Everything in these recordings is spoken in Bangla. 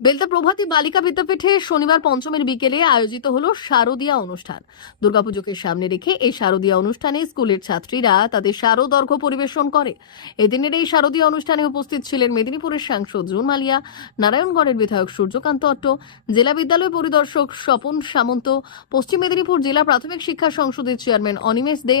বেলদা প্রভাতী বালিকা বিদ্যাপীঠে শনিবার পঞ্চমের বিকেলে আয়োজিত হল শারদীয়া অনুষ্ঠান। দুর্গাপুজোকে সামনে রেখে এই শারদীয়া অনুষ্ঠানে স্কুলের ছাত্রীরা তাদের শারদর্ঘ্য পরিবেশন করে। এদিনের এই শারদীয় অনুষ্ঠানে উপস্থিত ছিলেন মেদিনীপুরের সাংসদ জুন মালিয়া, নারায়ণগড়ের বিধায়ক সূর্যকান্ত অট্ট, জেলা বিদ্যালয় পরিদর্শক স্বপন সামন্ত, পশ্চিম মেদিনীপুর জেলা প্রাথমিক শিক্ষা সংসদের চেয়ারম্যান অনিমেষ দে।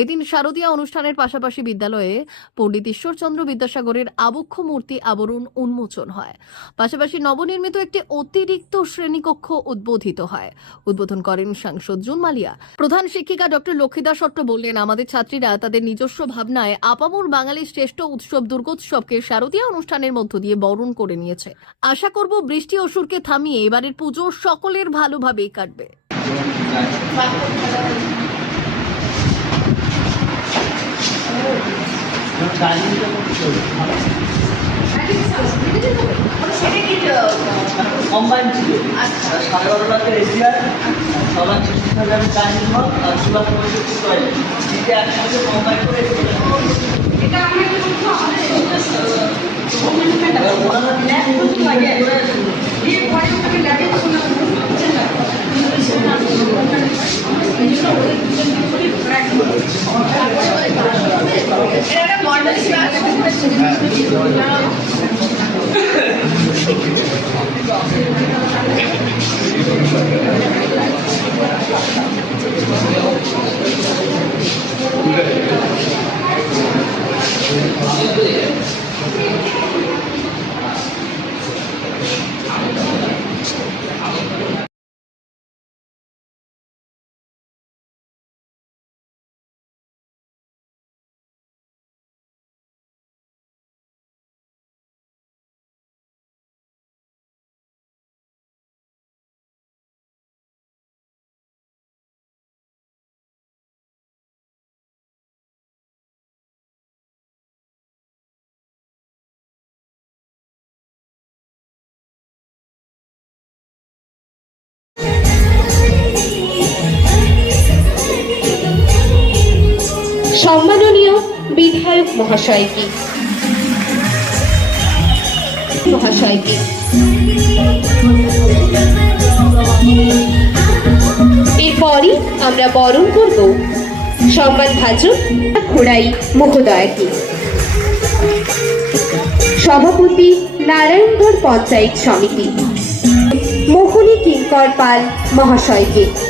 এদিন শারদীয়া অনুষ্ঠানের পাশাপাশি বিদ্যালয়ে পণ্ডিত ঈশ্বরচন্দ্র বিদ্যাসাগরের আবক্ষ মূর্তি আবরণ উন্মোচন হয়। পাশাপাশি নবনির্মিত একটি অতিরিক্ত শ্রেণীকক্ষ উদ্বোধিত হয়। উদ্বোধন করেন সাংসদ জুন মালিয়া প্রধান শিক্ষিকা ডক্টর লক্ষ্মীদাস অট্ট বললেন, আমাদের ছাত্রীরা তাদের নিজস্ব ভাবনায় আপামুর বাঙালির শ্রেষ্ঠ উৎসব দুর্গোৎসবকে শারদীয় অনুষ্ঠানের মধ্য দিয়ে বরণ করে নিয়েছে। আশা করব বৃষ্টি অসুরকে থামিয়ে এবারের পুজো সকলের ভালোভাবেই কাটবে। কম্বাইন ছিল সাড়ে বারো লাখের এসিআর সবার থাকবে আমি ডাইনিং হল আর পরিষদ টয়লেট তিনটে একসাথে কম্বাইন করে এবার সম্মাননীয় বিধায়ক মহাশয়কে। মহাশয়কে। এরপরই আমরা বরণ করব সম্মান ভাজন খোড়াই মহোদয়কে। সভাপতি নারায়ণগড় পঞ্চায়েত সমিতি। মোহনী কিঙ্কর পাল মহাশয়কে।